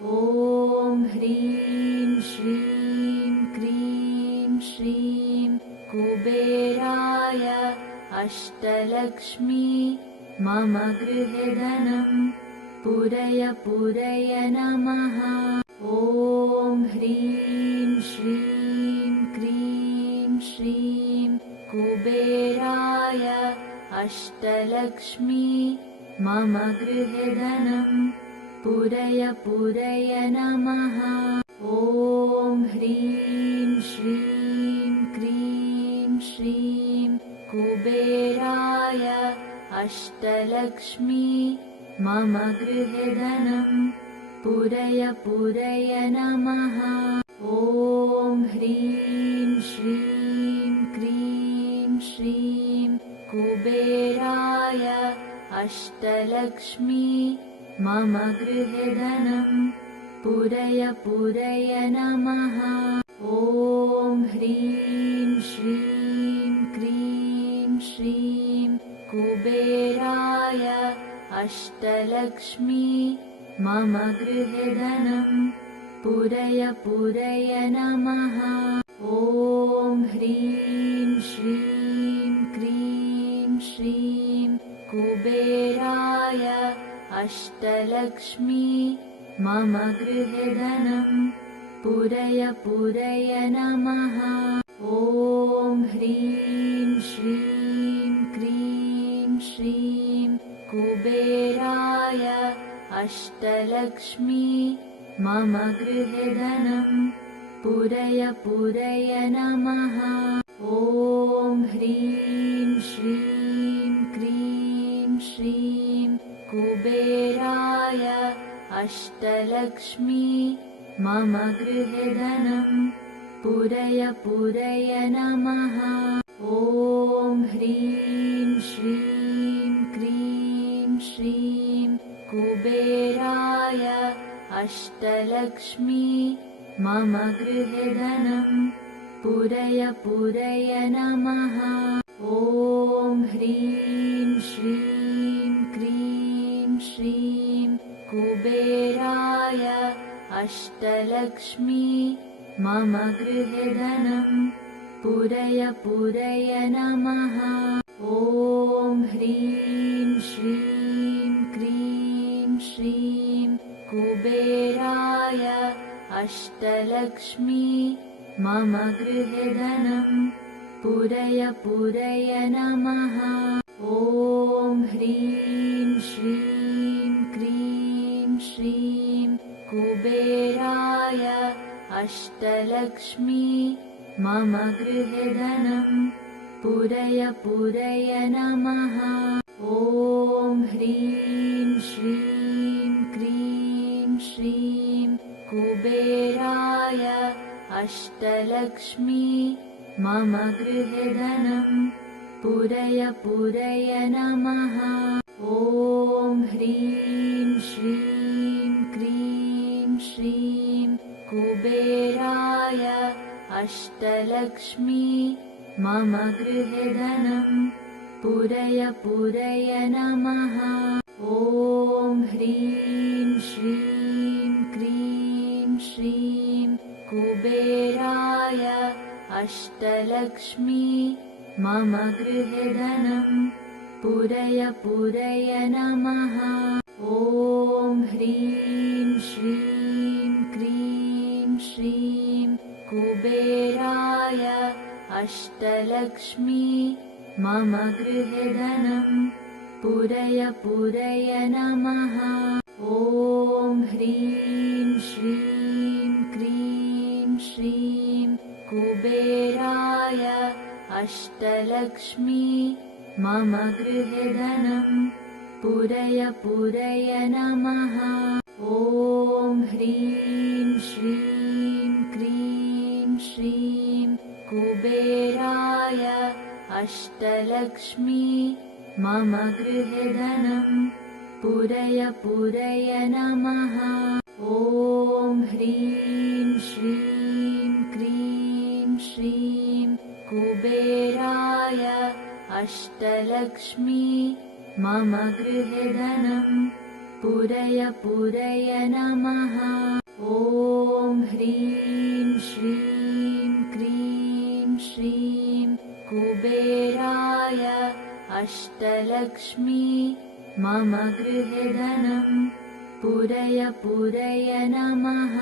ॐ ह्रीं श्रीं क्रीं श्रीं कुबेराय अष्टलक्ष्मी मम गृहे धनं पूरय पूरय नमः। ॐ ह्रीं श्रीं क्रीं श्रीं कुबेराय अष्टलक्ष्मी मम गृहे धनं पूरय पूरय नमः। ॐ ह्रीं श्रीं क्रीं श्रीं कुबेराय अष्टलक्ष्मी मम गृहे धनं पूरय पूरय नमः। ॐ ह्रीं श्रीं क्रीं श्रीं कुबेराय अष्टलक्ष्मी मम गृहे धनं पूरय पूरय नमः। ॐ ह्रीं श्रीं क्रीं श्रीं कुबेराय अष्टलक्ष्मी मम गृहे धनं पूरय पूरय नमः। ॐ ह्रीं श्रीं क्रीं श्रीं कुबेराय अष्टलक्ष्मी मम गृहे धनं पूरय पूरय नमः। ॐ ह्रीं श्रीं क्रीं श्रीं कुबेराय अष्टलक्ष्मी मम गृहे धनं पूरय पूरय नमः। ॐ ह्रीं श्रीं क्रीं श्रीं कुबेराय अष्टलक्ष्मी मम गृहे धनं पूरय पूरय नमः। ॐ ह्रीं श्रीं क्रीं श्रीं कुबेराय अष्टलक्ष्मी मम गृहे धनं पूरय पूरय नमः। ॐ ह्रीं श्रीं क्रीं श्रीं कुबेराय अष्टलक्ष्मी मम गृहे धनं पूरय पूरय नमः। ॐ ह्रीं श्रीं क्रीं श्रीं कुबेराय अष्टलक्ष्मी मम गृहे धनं पूरय पूरय नमः। ॐ ह्रीं श्रीं क्रीं श्रीं कुबेराय अष्टलक्ष्मी मम गृहे धनं पूरय पूरय नमः। ॐ ह्रीं श्रीं क्रीं श्रीं कुबेराय अष्टलक्ष्मी मम गृहे धनं पूरय पूरय नमः। ॐ ह्रीं श्रीं क्रीं श्रीं कुबेराय अष्टलक्ष्मी मम गृहे धनं पूरय पूरय नमः। ॐ ह्रीं श्रीं क्रीं श्रीं कुबेराय अष्टलक्ष्मी मम गृहे धनं पूरय पूरय नमः। ॐ ह्रीं श्रीं क्रीं श्रीं कुबेराय अष्टलक्ष्मी मम गृहे धनं पूरय पूरय नमः। ॐ ह्रीं श्रीं क्रीं श्रीं कुबेराय अष्टलक्ष्मी मम गृहे धनं पूरय पूरय नमः। ॐ ह्रीं श्रीं क्रीं श्रीं कुबेराय अष्टलक्ष्मी मम गृहे धनं पूरय पूरय नमः। ॐ ह्रीं श्रीं क्रीं श्रीं कुबेराय अष्टलक्ष्मी मम गृहे धनं पूरय पूरय नमः। अष्टलक्ष्मी मम गृहे धनं पूरय पूरय नमः।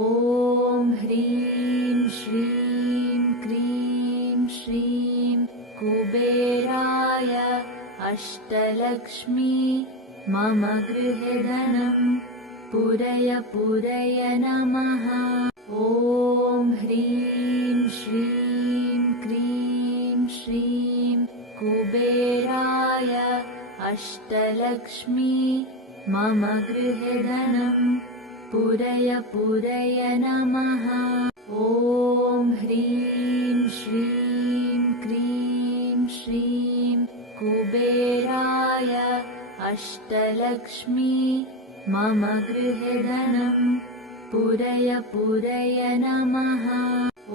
ॐ ह्रीं श्रीं क्रीं श्रीं कुबेराय अष्टलक्ष्मी मम गृहे धनं पूरय पूरय नमः। ॐ ह्रीं श्रीं क्रीं श्रीं कुबेराय अष्टलक्ष्मी मम गृहे धनं पूरय पूरय नमः। ॐ ह्रीं श्रीं क्रीं श्रीं कुबेराय अष्टलक्ष्मी मम गृहे धनं पूरय पूरय नमः।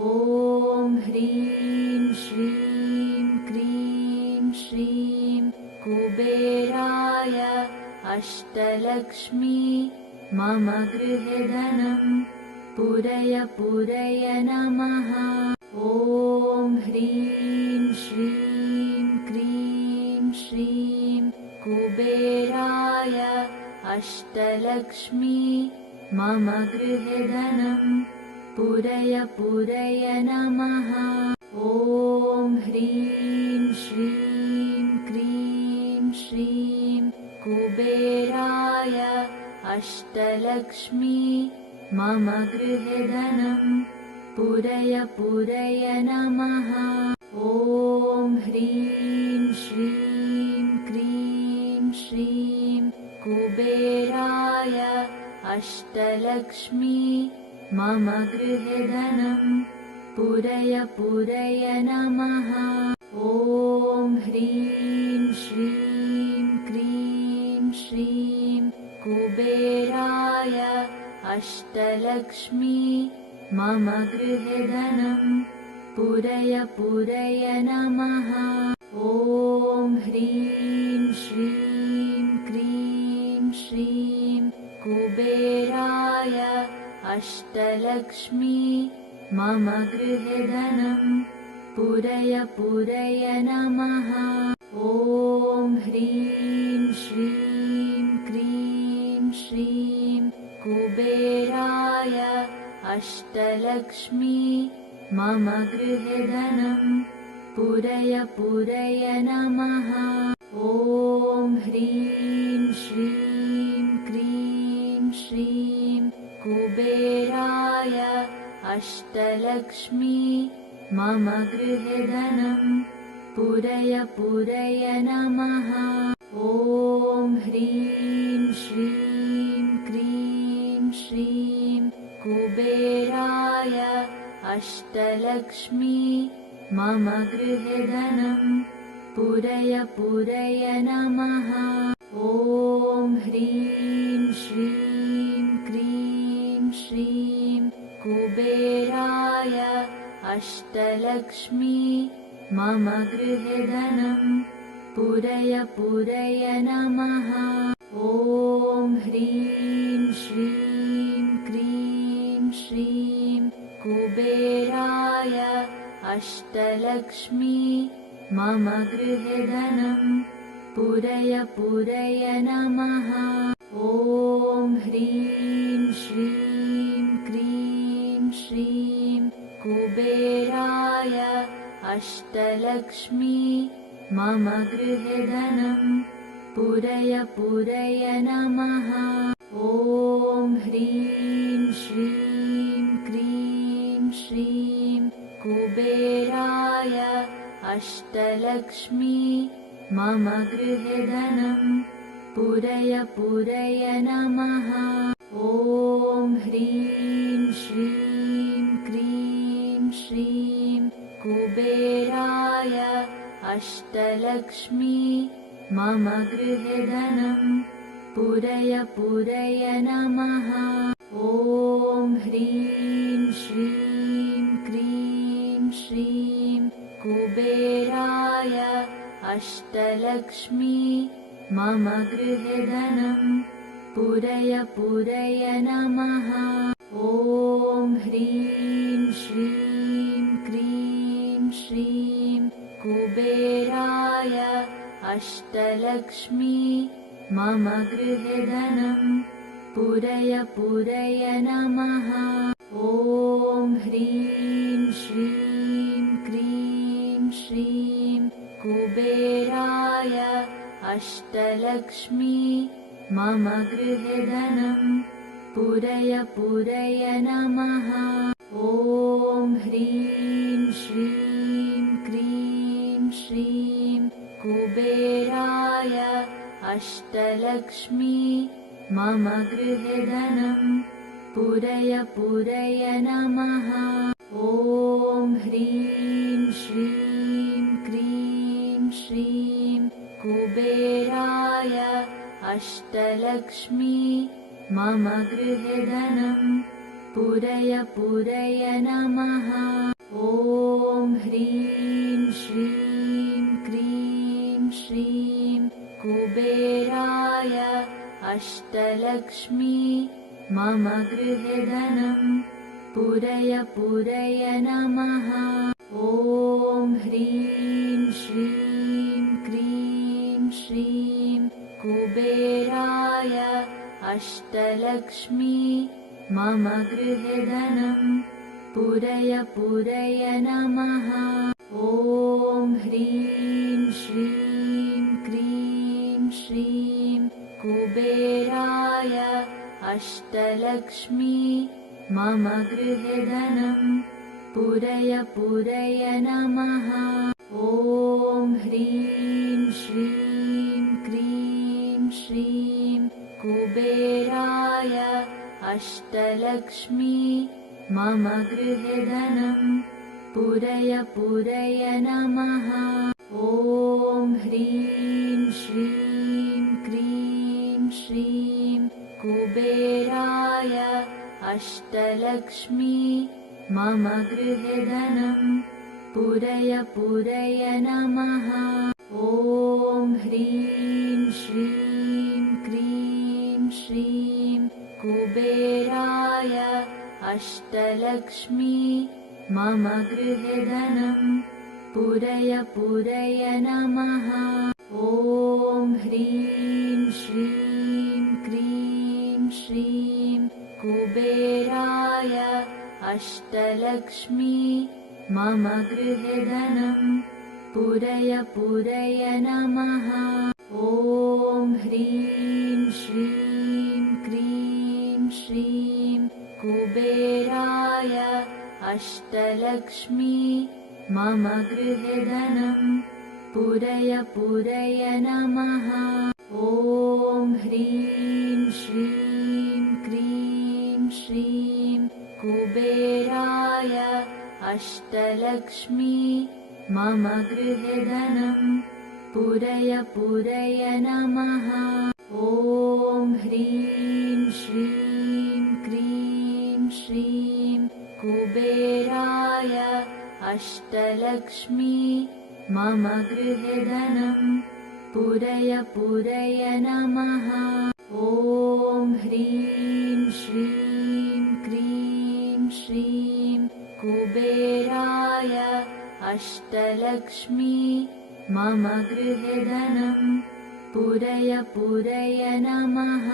ॐ ह्रीं श्रीं क्रीं श्रीं कुबेराय अष्टलक्ष्मी मम गृहे धनं पूरय पूरय नमः। ॐ ह्रीं श्रीं क्रीं श्रीं कुबेराय अष्टलक्ष्मी मम गृहे धनं पूरय पूरय नमः। ॐ ह्रीं श्रीं क्रीं श्रीं कुबेराय अष्टलक्ष्मी मम गृहे धनं पूरय पूरय नमः। ॐ ह्रीं श्रीं क्रीं श्रीं कुबेराय अष्टलक्ष्मी मम गृहे धनं पूरय पूरय नमः। ॐ ह्रीं श्रीं क्रीं श्रीं कुबेराय अष्टलक्ष्मी मम गृहे धनं पूरय पूरय नमः। ॐ ह्रीं श्रीं क्रीं श्रीं कुबेराय अष्टलक्ष्मी मम गृहे धनं पूरय पूरय नमः। ॐ ह्रीं श्रीं क्रीं श्रीं कुबेराय अष्टलक्ष्मी मम गृहे धनं पूरय पूरय नमः। ॐ ह्रीं श्रीं क्रीं श्रीं कुबेराय अष्टलक्ष्मी मम गृहे धनं पूरय पूरय नमः। ॐ ह्रीं श्रीं क्रीं श्रीं कुबेराय अष्टलक्ष्मी मम गृहे धनं पूरय पूरय नमः। ॐ ह्रीं श्रीं क्रीं श्रीं कुबेराय अष्टलक्ष्मी मम गृहे धनं पूरय पूरय नमः। ॐ ह्रीं श्रीं क्रीं श्रीं कुबेराय अष्टलक्ष्मी मम गृहे धनं पूरय पूरय नमः। ॐ ह्रीं श्रीं क्रीं श्रीं कुबेराय अष्टलक्ष्मी मम गृहे धनं पूरय पूरय नमः। ॐ ह्रीं श्रीं क्रीं श्रीं कुबेराय अष्टलक्ष्मी मम गृहे धनं पूरय पूरय नमः। ॐ ह्रीं श्रीं क्रीं श्रीं कुबेराय अष्टलक्ष्मी मम गृहे धनं पूरय पूरय नमः। ॐ ह्रीं श्रीं क्रीं श्रीं कुबेराय अष्टलक्ष्मी मम गृहे धनं पूरय पूरय नमः। ॐ ह्रीं श्रीं क्रीं श्रीं कुबेराय अष्टलक्ष्मी मम गृहे धनं पूरय पूरय नमः। ॐ ह्रीं श्रीं क्रीं श्रीं कुबेराय अष्टलक्ष्मी मम गृहे धनं पूरय पूरय नमः। ॐ ह्रीं श्रीं क्रीं श्रीं कुबेराय अष्टलक्ष्मी मम गृहे धनं पूरय पूरय नमः। ॐ ह्रीं श्रीं क्रीं श्रीं कुबेराय अष्टलक्ष्मी मम गृहे धनं पूरय पूरय नमः। ॐ ह्रीं श्रीं क्रीं श्रीं कुबेराय अष्टलक्ष्मी मम गृहे धनं पूरय पूरय नमः। ॐ ह्रीं श्रीं क्रीं श्रीं कुबेराय अष्टलक्ष्मी मम गृहे धनं पूरय पूरय नमः। ॐ ह्रीं श्रीं क्रीं श्रीं कुबेराय अष्टलक्ष्मी मम गृहे धनं पूरय पूरय नमः। ॐ ह्रीं श्रीं क्रीं श्रीं कुबेराय अष्टलक्ष्मी मम गृहे धनं पूरय पूरय नमः। ॐ ह्रीं श्रीं क्रीं श्रीं कुबेराय अष्टलक्ष्मी मम गृहे धनं पूरय पूरय नमः। ॐ ह्रीं श्रीं क्रीं श्रीं कुबेराय अष्टलक्ष्मी मम गृहे धनं पूरय पूरय नमः। ॐ ह्रीं श्रीं क्रीं श्रीं कुबेराय अष्टलक्ष्मी मम गृहे धनं पूरय पूरय नमः। ॐ ह्रीं श्रीं क्रीं श्रीं कुबेराय अष्टलक्ष्मी मम गृहे धनं पूरय पूरय नमः। ॐ ह्रीं श्रीं क्रीं श्रीं कुबेराय अष्टलक्ष्मी मम गृहे धनं पूरय पूरय नमः। ॐ ह्रीं श्रीं क्रीं श्रीं कुबेराय अष्टलक्ष्मी मम गृहे धनं पूरय पूरय नमः। ॐ ह्रीं श्रीं क्रीं श्रीं कुबेराय अष्टलक्ष्मी मम गृहे धनं पूरय पूरय नमः।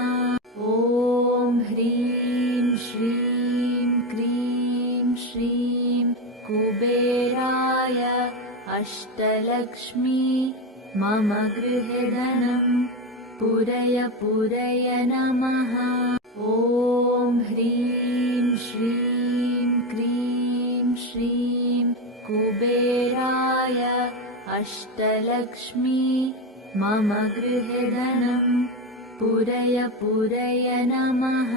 ॐ ह्रीं श्रीं क्रीं श्रीं कुबेराय अष्टलक्ष्मी मम गृहे धनं पूरय पूरय नमः। ॐ ह्रीं श्रीं क्रीं श्रीं कुबेराय अष्टलक्ष्मी मम गृहे धनं पूरय पूरय नमः।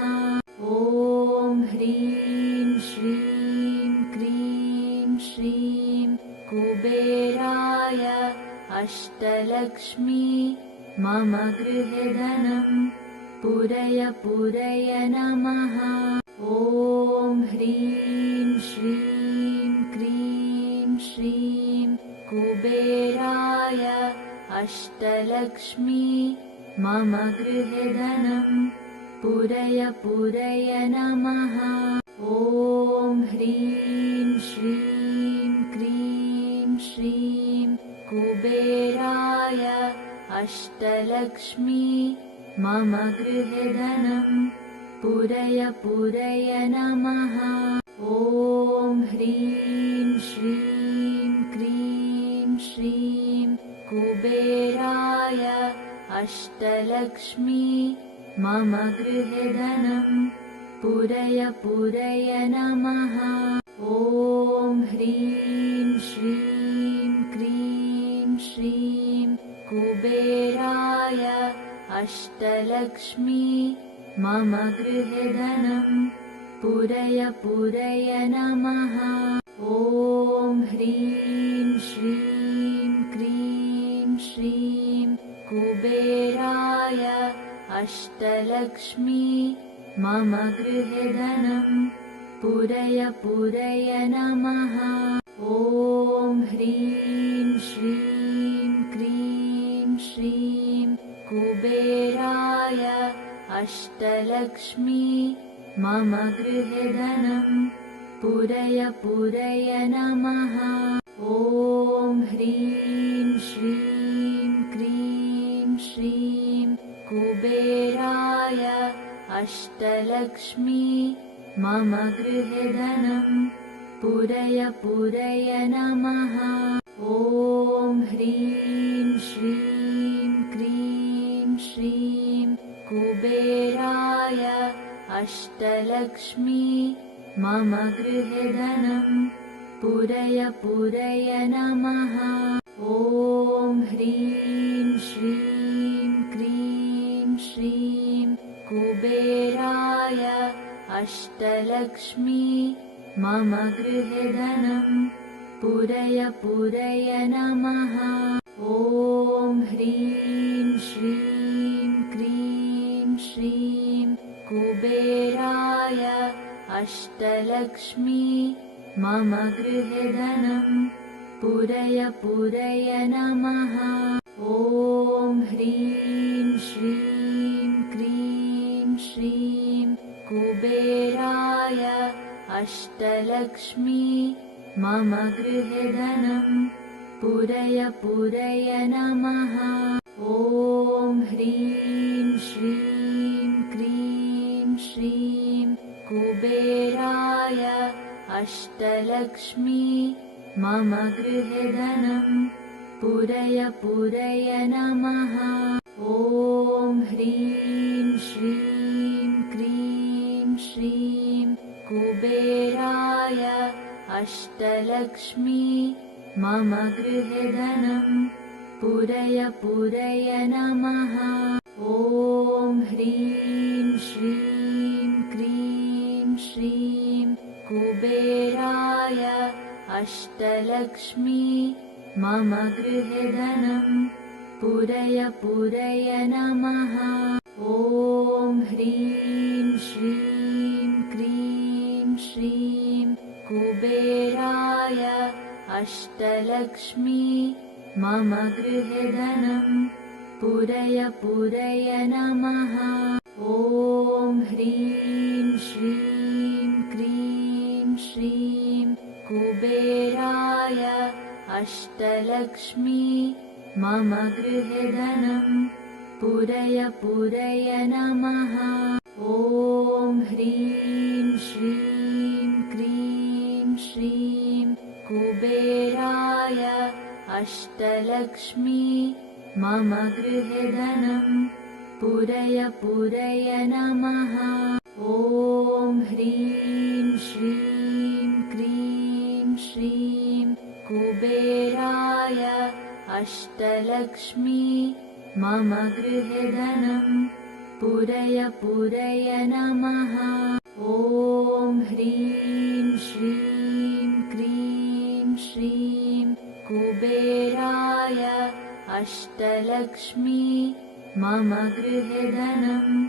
ॐ ह्रीं श्रीं क्रीं श्रीं कुबेराय अष्टलक्ष्मी मम गृहे धनं पूरय पूरय नमः। ॐ ह्रीं श्रीं क्रीं श्रीं कुबेराय अष्टलक्ष्मी मम गृहे धनं पूरय पूरय नमः। ॐ ह्रीं श्रीं क्रीं श्रीं कुबेराय अष्टलक्ष्मी मम गृहे धनं पूरय पूरय नमः। ॐ ह्रीं श्रीं क्रीं श्रीं कुबेराय अष्टलक्ष्मी मम गृहे धनं पूरय पूरय नमः। ॐ ह्रीं श्रीं क्रीं श्रीं कुबेराय अष्टलक्ष्मी मम गृहे धनं पूरय पूरय नमः। ॐ ह्रीं श्रीं क्रीं श्रीं कुबेराय अष्टलक्ष्मी मम गृहे धनं पूरय पूरय नमः। ॐ ह्रीं श्रीं क्रीं श्रीं कुबेराय अष्टलक्ष्मी मम गृहे धनं पूरय पूरय नमः। ॐ ह्रीं श्रीं क्रीं श्रीं कुबेराय अष्टलक्ष्मी मम गृहे धनं पूरय पूरय नमः। ॐ ह्रीं श्रीं क्रीं श्रीं कुबेराय अष्टलक्ष्मी मम गृहे धनं पूरय पूरय नमः। ॐ ह्रीं श्रीं क्रीं श्रीं कुबेराय अष्टलक्ष्मी मम गृहे धनं पूरय पूरय नमः। ॐ ह्रीं श्रीं क्रीं श्रीं कुबेराय अष्टलक्ष्मी मम गृहे धनं पूरय पूरय नमः। ॐ ह्रीं श्रीं क्रीं श्रीं कुबेराय अष्टलक्ष्मी मम गृहे धनं पूरय पूरय नमः। ॐ ह्रीं श्रीं क्रीं श्रीं कुबेराय अष्टलक्ष्मी मम गृहे धनं पूरय पूरय नमः। ॐ ह्रीं श्रीं क्रीं श्रीं कुबेराय अष्टलक्ष्मी मम गृहे धनं पूरय पूरय नमः। ॐ ह्रीं श्रीं क्रीं श्रीं कुबेराय अष्टलक्ष्मी मम गृहे धनं पूरय पूरय नमः। ॐ ह्रीं श्रीं क्रीं श्रीं कुबेराय अष्टलक्ष्मी मम गृहे धनं पूरय पूरय नमः। ॐ ह्रीं श्रीं क्रीं श्रीं कुबेराय अष्टलक्ष्मी मम गृहे धनं पूरय पूरय नमः। ॐ ह्रीं श्रीं क्रीं श्रीं कुबेराय अष्टलक्ष्मी मम गृहे धनं पूरय पूरय नमः। ॐ ह्रीं श्रीं क्रीं श्रीं कुबेराय अष्टलक्ष्मी मम गृहे धनं पूरय पूरय नमः। ॐ ह्रीं श्रीं क्रीं श्रीं कुबेराय अष्टलक्ष्मी मम गृहे धनं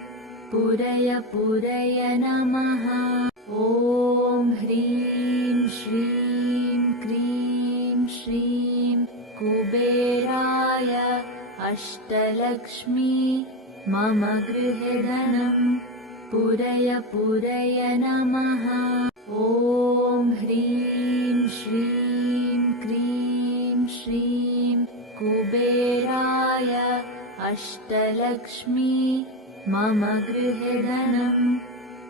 पूरय पूरय नमः। ॐ ह्रीं श्रीं क्रीं श्रीं कुबेराय अष्टलक्ष्मी मम गृहे धनं पूरय पूरय नमः। ॐ ह्रीं श्रीं क्रीं श्रीं कुबेराय अष्टलक्ष्मी मम गृहे धनं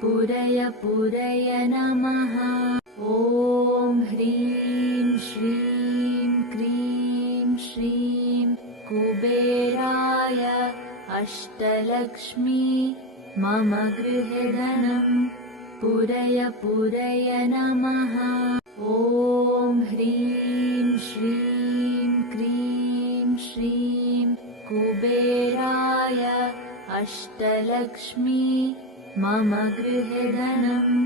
पूरय पूरय नमः। ॐ ह्रीं श्रीं क्रीं श्रीं कुबेराय अष्टलक्ष्मी मम गृहे धनं पूरय पूरय नमः। ॐ ह्रीं श्रीं क्रीं श्रीं कुबेराय अष्टलक्ष्मी मम गृहे धनं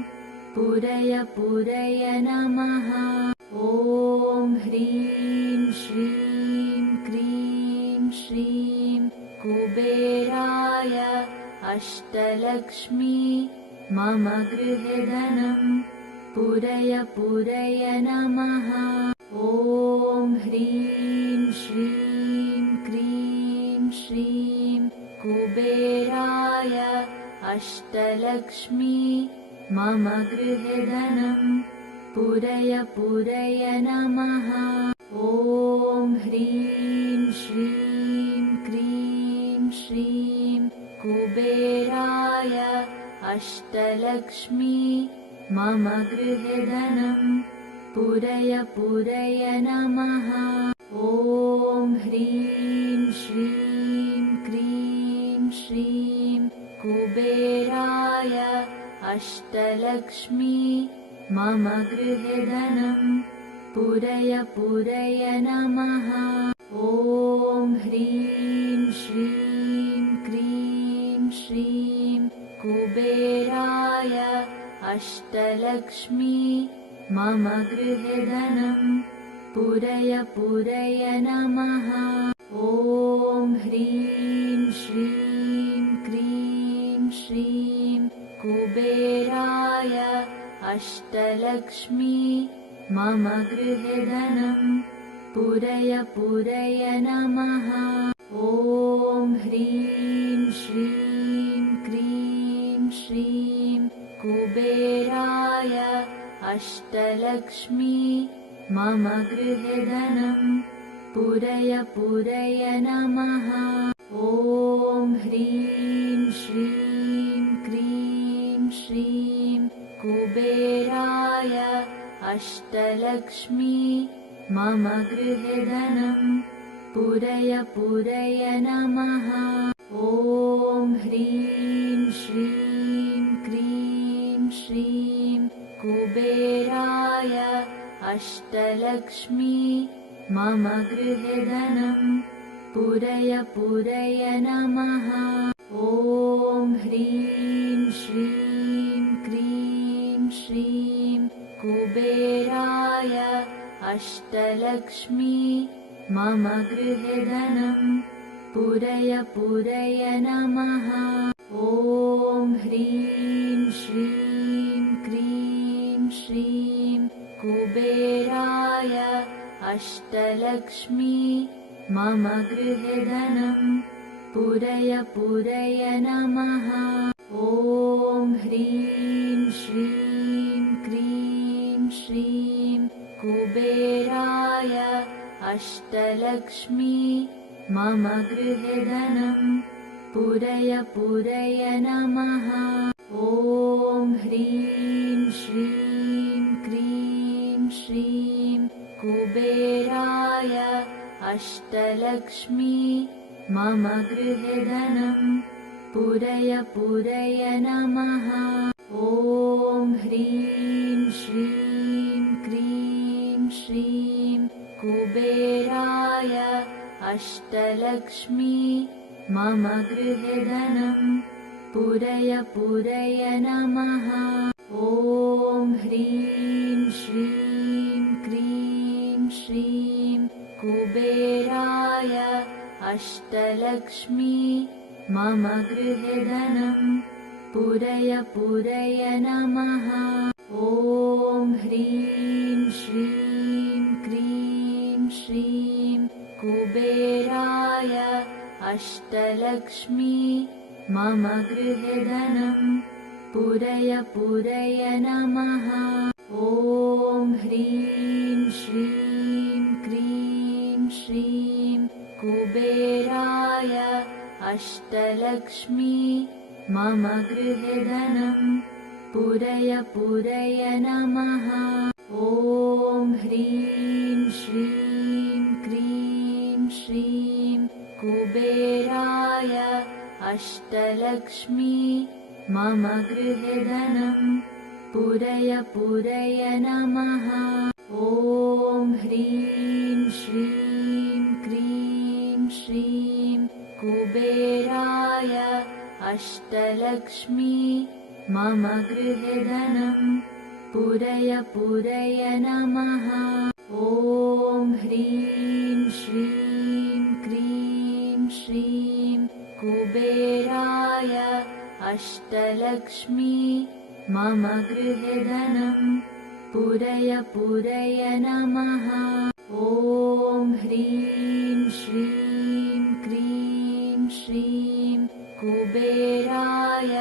पूरय पूरय नमः। ॐ ह्रीं श्रीं क्रीं श्रीं कुबेराय अष्टलक्ष्मी मम गृहे धनं पूरय पूरय नमः। ॐ ह्रीं श्रीं क्रीं श्रीं कुबेराय अष्टलक्ष्मी मम गृहे धनं पूरय पूरय नमः। ॐ ह्रीं श्रीं क्रीं श्रीं कुबेराय अष्टलक्ष्मी मम गृहे धनं पूरय पूरय नमः। ॐ ह्रीं श्रीं क्रीं श्रीं कुबेराय अष्टलक्ष्मी मम गृहे धनं पूरय पूरय नमः। ॐ ह्रीं श्रीं क्रीं श्रीं कुबेराय अष्टलक्ष्मी मम गृहे धनं पूरय पूरय नमः। ॐ ह्रीं श्रीं क्रीं श्रीं कुबेराय अष्टलक्ष्मी मम गृहे धनं पूरय पूरय नमः। ॐ ह्रीं श्रीं क्रीं श्रीं कुबेराय अष्टलक्ष्मी मम गृहे धनं पूरय पूरय नमः। ॐ ह्रीं श्रीं क्रीं श्रीं कुबेराय अष्टलक्ष्मी मम गृहे धनं पूरय पूरय नमः। ॐ ह्रीं श्रीं क्रीं श्रीं कुबेराय अष्टलक्ष्मी मम गृहे धनं पूरय पूरय नमः। ॐ ह्रीं श्रीं क्रीं श्रीं कुबेराय अष्टलक्ष्मी मम गृहे धनं पूरय पूरय नमः। ॐ ह्रीं श्रीं क्रीं श्रीं कुबेराय अष्टलक्ष्मी मम गृहे धनं पूरय पूरय नमः। ॐ ह्रीं श्रीं क्रीं श्रीं कुबेराय अष्टलक्ष्मी मम गृहे धनं पूरय पूरय नमः। ॐ ह्रीं श्रीं क्रीं श्रीं कुबेराय अष्टलक्ष्मी मम गृहे धनं पूरय पूरय नमः। ॐ ह्रीं श्रीं क्रीं श्रीं कुबेराय अष्टलक्ष्मी मम गृहे धनं पूरय पूरय नमः। ॐ ह्रीं श्रीं क्रीं श्रीं कुबेराय अष्टलक्ष्मी मम गृहे धनं पूरय पूरय नमः। ॐ ह्रीं श्रीं क्रीं श्रीं कुबेराय अष्टलक्ष्मी मम गृहे धनं पूरय पूरय नमः। ॐ ह्रीं श्रीं क्रीं श्रीं कुबेराय अष्टलक्ष्मी मम गृहे धनं पूरय पूरय नमः। ॐ ह्रीं श्रीं क्रीं श्रीं कुबेराय अष्टलक्ष्मी मम गृहे धनं पूरय पूरय नमः। ॐ ह्रीं श्रीं क्रीं श्रीं कुबेराय अष्टलक्ष्मी मम गृहे धनं पूरय पूरय नमः। ॐ ह्रीं श्रीं क्रीं श्रीं कुबेराय अष्टलक्ष्मी मम गृहे धनं पूरय पूरय नमः। ॐ ह्रीं श्रीं क्रीं श्रीं कुबेराय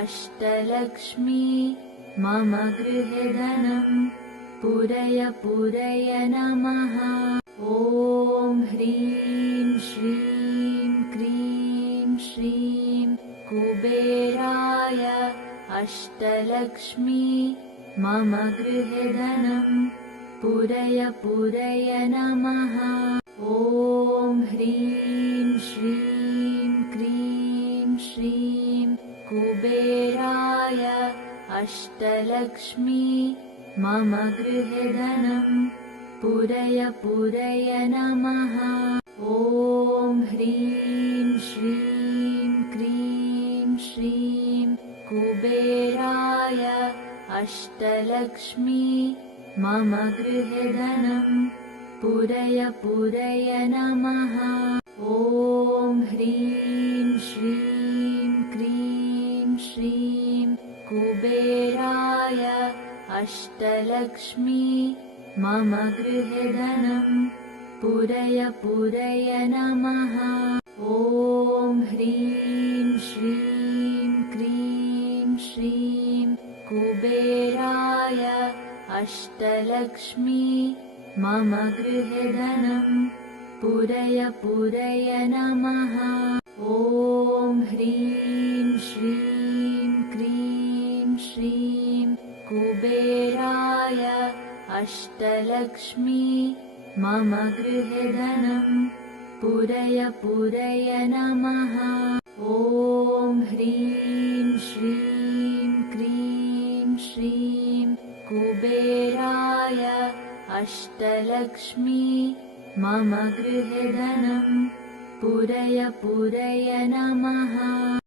अष्टलक्ष्मी मम गृहे धनं पूरय पूरय नमः। ॐ ह्रीं श्रीं क्रीं श्रीं कुबेराय अष्टलक्ष्मी मम गृहे धनं पूरय पूरय नमः। ॐ ह्रीं श्रीं क्रीं श्रीं कुबेराय अष्टलक्ष्मी मम गृहे धनं पूरय पूरय नमः। ॐ ह्रीं श्रीं क्रीं श्रीं कुबेराय अष्टलक्ष्मी मम गृहे धनं पूरय पूरय नमः। ॐ ह्रीं श्रीं क्रीं श्रीं कुबेराय अष्टलक्ष्मी मम गृहे धनं पूरय पूरय नमः। ॐ ह्रीं श्रीं क्रीं श्रीं कुबेराय अष्टलक्ष्मी मम गृहे धनं पूरय पूरय नमः। ॐ ह्रीं श्रीं क्रीं श्रीं कुबेराय अष्टलक्ष्मी मम गृहे धनं पूरय पूरय नमः। ॐ ह्रीं श्रीं क्रीं श्रीं कुबेराय अष्टलक्ष्मी मम गृहे धनं पूरय पूरय नमः।